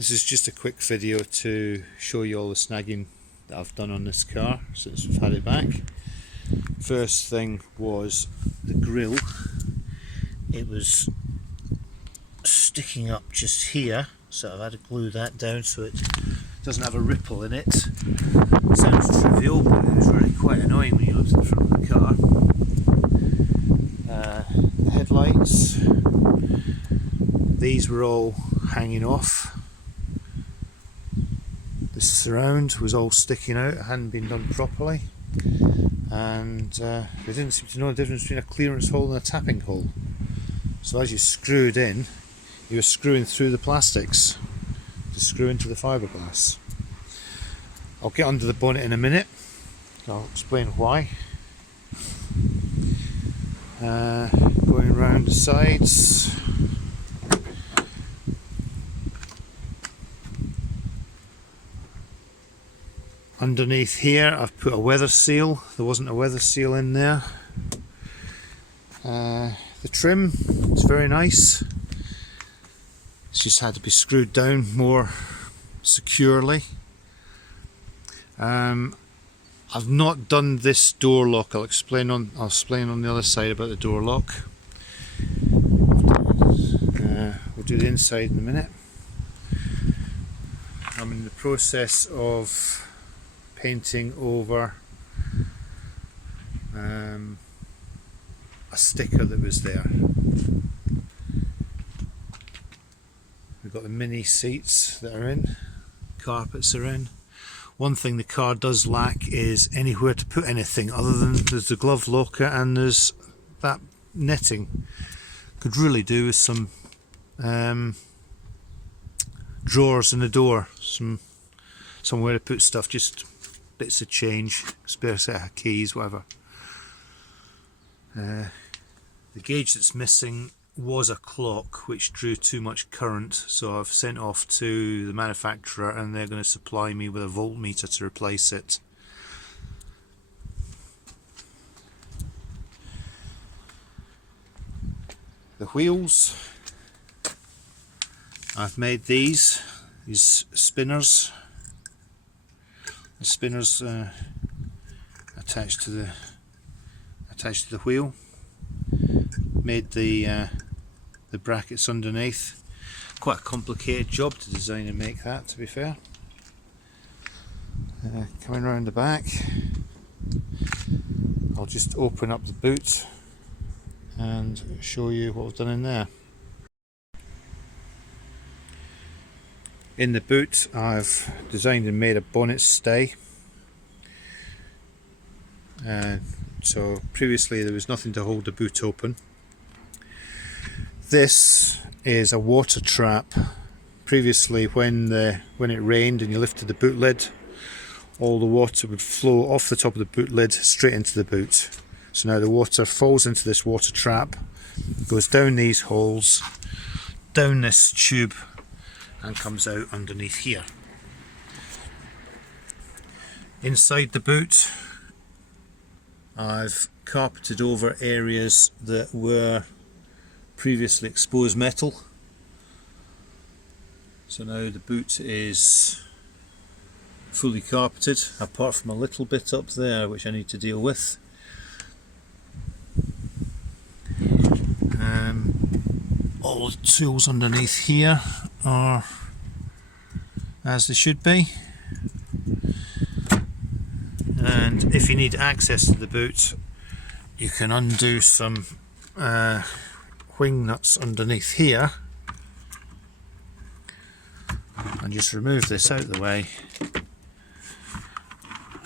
This is just a quick video to show you all the snagging that I've done on this car since we've had it back. First thing was the grille. It was sticking up just here, so I've had to glue that down so it doesn't have a ripple in it. Sounds trivial, but it was really quite annoying when you looked at the front of the car. The headlights, these were all hanging off. The surround was all sticking out, it hadn't been done properly, and they didn't seem to know the difference between a clearance hole and a tapping hole. So as you screwed in, you were screwing through the plastics to screw into the fiberglass. I'll get under the bonnet in a minute, I'll explain why. Going around the sides, underneath here I've put a weather seal. There wasn't a weather seal in there. The trim is very nice. It's just had to be screwed down more securely. I've not done this door lock. I'll explain on the other side about the door lock. We'll do the inside in a minute. I'm in the process of painting over a sticker that was there. We've got the mini seats that are in, carpets are in. One thing the car does lack is anywhere to put anything other than there's the glove locker and there's that netting. Could really do with some drawers in the door, somewhere to put stuff, just bits of change, spare set of keys, whatever. The gauge that's missing was a clock which drew too much current, so I've sent off to the manufacturer and they're going to supply me with a voltmeter to replace it. The wheels, I've made these spinners. The spinners attached to the wheel. Made the brackets underneath. Quite a complicated job to design and make that, to be fair. Coming around the back, I'll just open up the boot and show you what I've done in there. In the boot I've designed and made a bonnet stay. So previously there was nothing to hold the boot open. This is a water trap. Previously when it rained and you lifted the boot lid, all the water would flow off the top of the boot lid straight into the boot. So now the water falls into this water trap, goes down these holes, down this tube and comes out underneath here. Inside the boot I've carpeted over areas that were previously exposed metal. So now the boot is fully carpeted, apart from a little bit up there which I need to deal with. All the tools underneath here are as they should be, and if you need access to the boot you can undo some wing nuts underneath here and just remove this out of the way,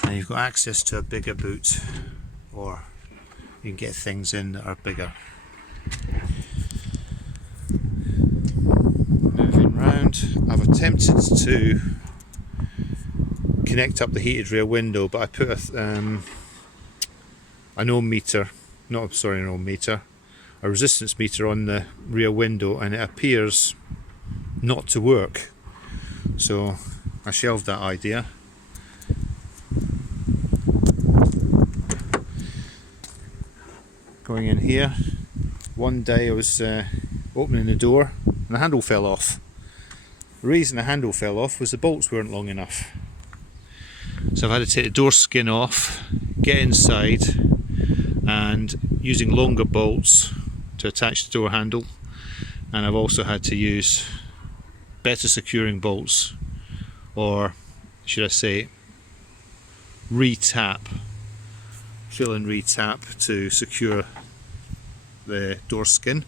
and you've got access to a bigger boot, or you can get things in that are bigger. Moving round, I've attempted to connect up the heated rear window, but I put an ohm meter, a resistance meter on the rear window, and it appears not to work, so I shelved that idea. Going in here, one day I was opening the door and the handle fell off. The reason the handle fell off was the bolts weren't long enough. So I've had to take the door skin off, get inside, and using longer bolts to attach the door handle, and I've also had to use better securing bolts, or should I say fill and re-tap to secure the door skin.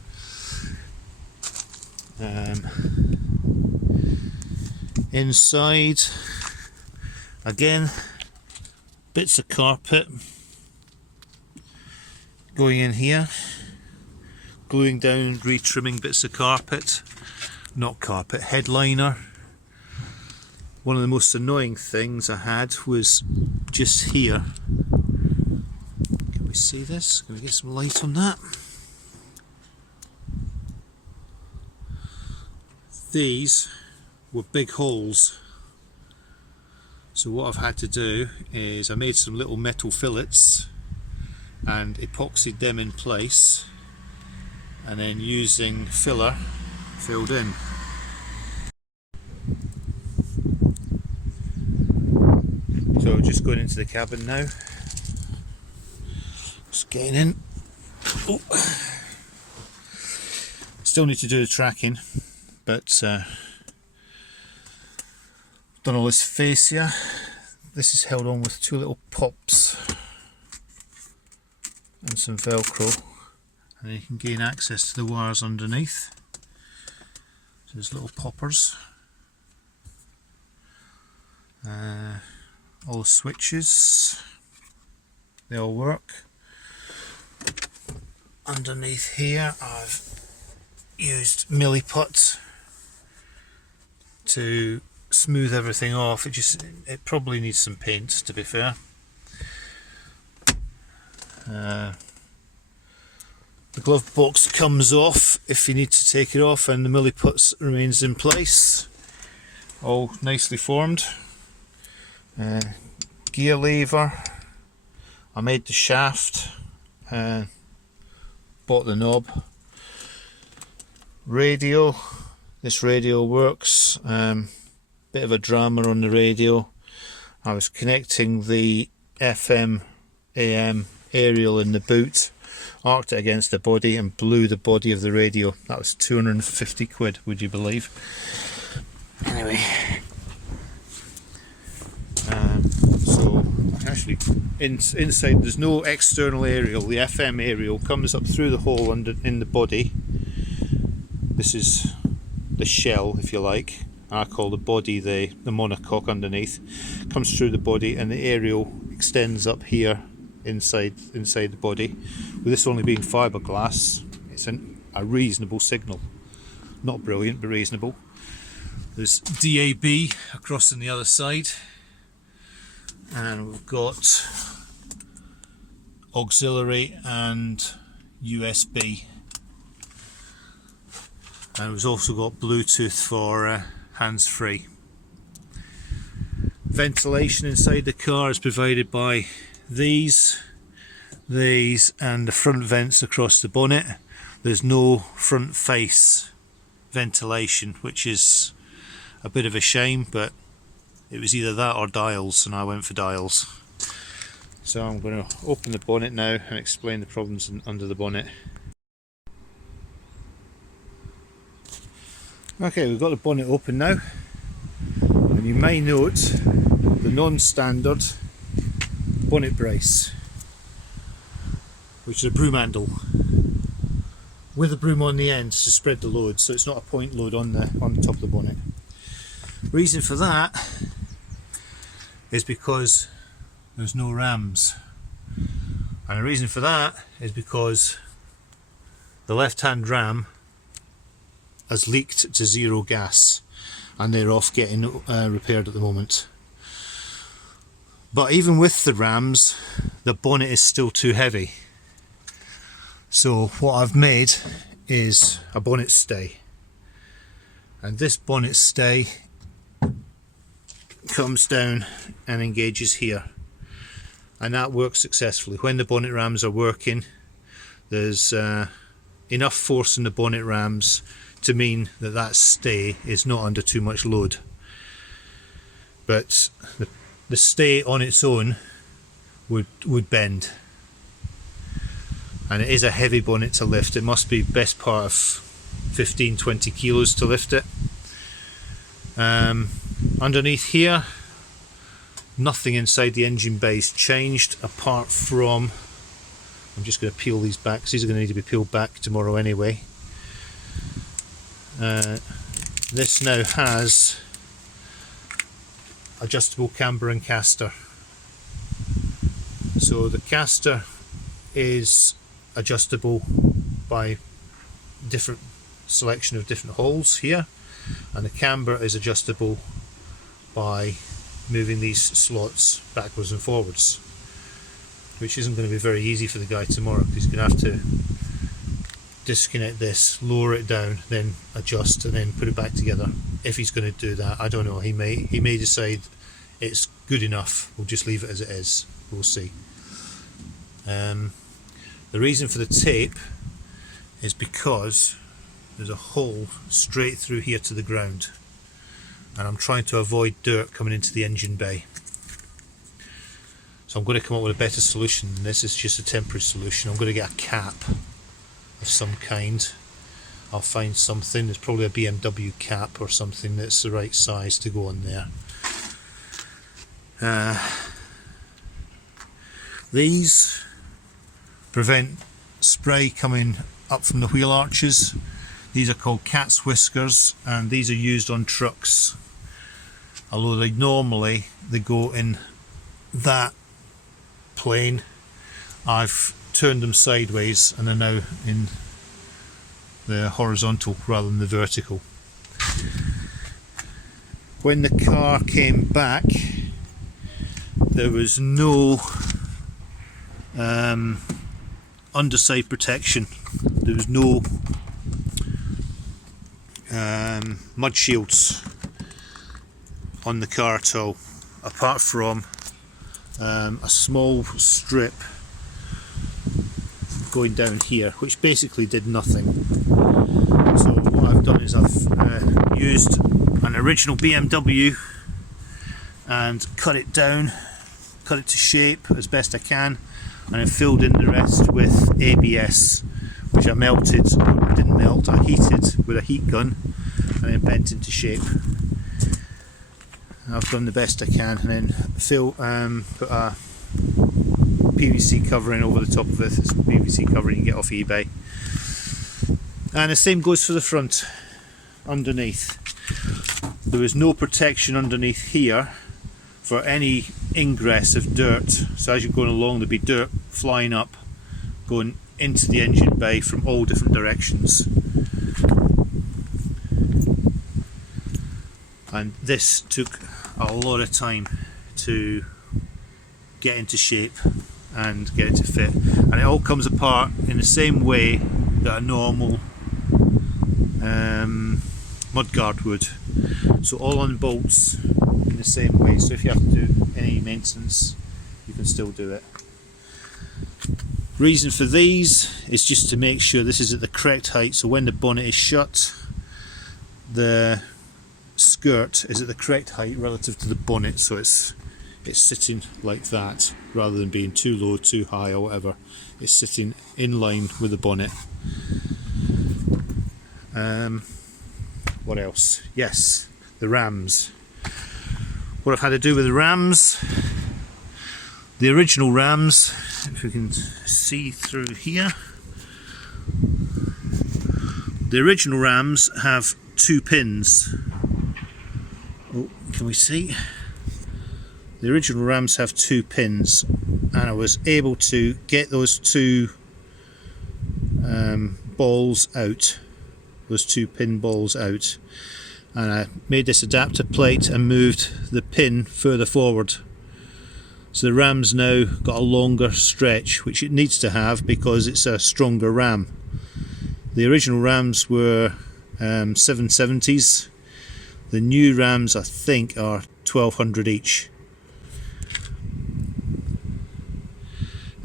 Inside, again, bits of carpet going in here, gluing down, retrimming bits of carpet, not carpet, headliner. One of the most annoying things I had was just here. Can we see this? Can we get some light on that? These were big holes. So what I've had to do is I made some little metal fillets and epoxied them in place, and then using filler filled in. So just going into the cabin now. Just getting in. Oh. Still need to do the tracking, but done all this fascia. This is held on with two little pops and some Velcro, and you can gain access to the wires underneath. So there's little poppers. All the switches, they all work. Underneath here I've used milliput to smooth everything off. It probably needs some paint, to be fair. The glove box comes off if you need to take it off, and the milliput remains in place, all nicely formed. Gear lever, I made the shaft, bought the knob. Radio, this radio works. Bit of a drama on the radio. I was connecting the FM AM aerial in the boot, arced it against the body and blew the body of the radio. That was 250 quid, would you believe? Anyway, so actually inside there's no external aerial. The FM aerial comes up through the hole in the body. This is the shell, if you like. I call the body the monocoque underneath. Comes through the body, and the aerial extends up here inside the body. With this only being fiberglass, it's a reasonable signal. Not brilliant, but reasonable. There's DAB across on the other side, and we've got auxiliary and USB. And we've also got Bluetooth for hands-free. Ventilation inside the car is provided by these, and the front vents across the bonnet. There's no front face ventilation, which is a bit of a shame, but it was either that or dials, and I went for dials. So I'm going to open the bonnet now and explain the problems under the bonnet. Okay, we've got the bonnet open now, and you may note the non-standard bonnet brace, which is a broom handle with a broom on the end to spread the load, so it's not a point load on the top of the bonnet. Reason for that is because there's no rams, and the reason for that is because the left-hand ram has leaked to zero gas, and they're off getting repaired at the moment. But even with the rams, the bonnet is still too heavy. So what I've made is a bonnet stay, and this bonnet stay comes down and engages here, and that works successfully. When the bonnet rams are working, there's enough force in the bonnet rams to mean that that stay is not under too much load. But the stay on its own would bend. And it is a heavy bonnet to lift. It must be best part of 15-20 kilos to lift it. Underneath here, nothing inside the engine bay is changed apart from, I'm just going to peel these back because these are going to need to be peeled back tomorrow anyway. This now has adjustable camber and caster. So the caster is adjustable by different selection of different holes here, and the camber is adjustable by moving these slots backwards and forwards, which isn't going to be very easy for the guy tomorrow because he's going to have to disconnect this, lower it down, then adjust and then put it back together. If he's going to do that, I don't know. He may decide it's good enough, we'll just leave it as it is. We'll see. The reason for the tape is because there's a hole straight through here to the ground, and I'm trying to avoid dirt coming into the engine bay. So I'm going to come up with a better solution than this. Is just a temporary solution. I'm going to get a cap of some kind. I'll find something. There's probably a BMW cap or something that's the right size to go on there. These prevent spray coming up from the wheel arches. These are called cat's whiskers, and these are used on trucks, although they go in that plane. I've turned them sideways and are now in the horizontal rather than the vertical. When the car came back, there was no underside protection. There was no mud shields on the car at all, apart from a small strip going down here, which basically did nothing. So what I've done is I've used an original BMW and cut it down, cut it to shape as best I can, and I filled in the rest with ABS, which I melted, or I didn't melt, I heated with a heat gun and then bent into shape. I've done the best I can, and then put a PVC covering over the top of it. It's a PVC covering you get off eBay. And the same goes for the front, underneath. There is no protection underneath here for any ingress of dirt, so as you're going along there'll be dirt flying up, going into the engine bay from all different directions. And this took a lot of time to get into shape and get it to fit, and it all comes apart in the same way that a normal mudguard would. So all on bolts in the same way, so if you have to do any maintenance you can still do it. Reason for these is just to make sure this is at the correct height, so when the bonnet is shut the skirt is at the correct height relative to the bonnet, so it's sitting like that rather than being too low, too high or whatever. It's sitting in line with the bonnet. What else? Yes, the rams. What I've had to do with the rams, the original rams, if we can see through here, the original rams have 2 pins. Oh, can we see? The original rams have 2 pins, and I was able to get those 2 balls out, those 2 pin balls out, and I made this adapter plate and moved the pin further forward. So the ram's now got a longer stretch, which it needs to have because it's a stronger ram. The original rams were 770s. The new rams I think are 1200 each.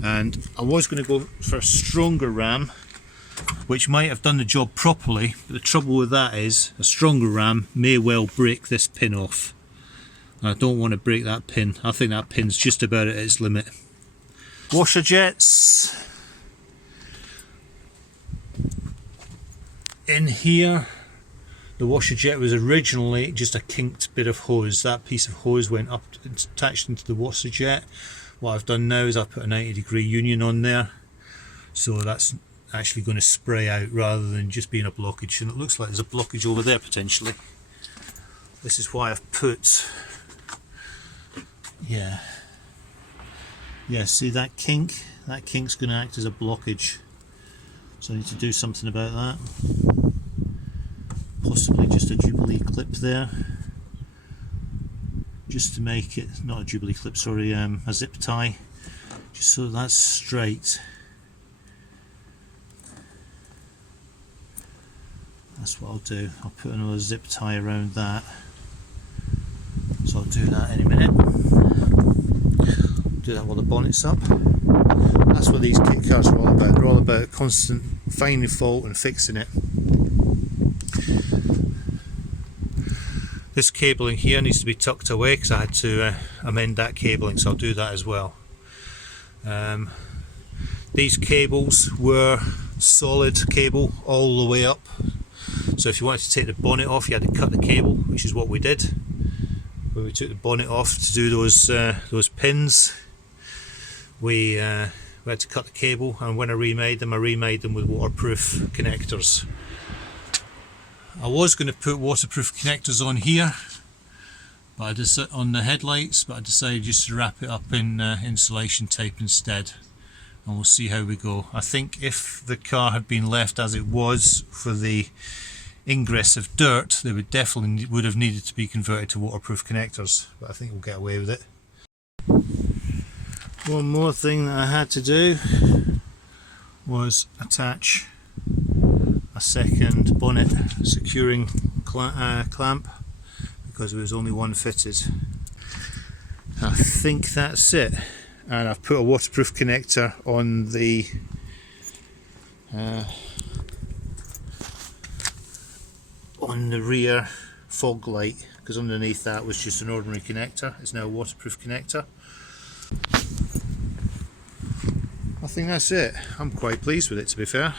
And I was going to go for a stronger ram, which might have done the job properly, but the trouble with that is a stronger ram may well break this pin off. I don't want to break that pin. I think that pin's just about at its limit. Washer jets in here. The washer jet was originally just a kinked bit of hose. That piece of hose went up, attached into the washer jet. What I've done now is I've put a 90-degree union on there, so that's actually going to spray out rather than just being a blockage. And it looks like there's a blockage over there potentially. This is why I've put, yeah, see that kink? That kink's going to act as a blockage, so I need to do something about that. Possibly just a Jubilee clip there, just to make it, not a Jubilee clip, sorry, a zip tie, just so that's straight. That's what I'll do. I'll put another zip tie around that, so I'll do that in a minute. Do that while the bonnet's up. That's what these kit cars are all about. They're all about constant finding fault and fixing it. This cabling here needs to be tucked away because I had to amend that cabling, so I'll do that as well. These cables were solid cable all the way up, so if you wanted to take the bonnet off you had to cut the cable, which is what we did. When we took the bonnet off to do those pins, we had to cut the cable, and when I remade them with waterproof connectors. I was going to put waterproof connectors on here, but on the headlights, but I decided just to wrap it up in insulation tape instead, and we'll see how we go. I think if the car had been left as it was for the ingress of dirt, they would definitely have needed to be converted to waterproof connectors, but I think we'll get away with it. One more thing that I had to do was attach a second bonnet securing clamp, because there was only one fitted. I think that's it, and I've put a waterproof connector on the rear fog light, because underneath that was just an ordinary connector. It's now a waterproof connector. I think that's it. I'm quite pleased with it, to be fair.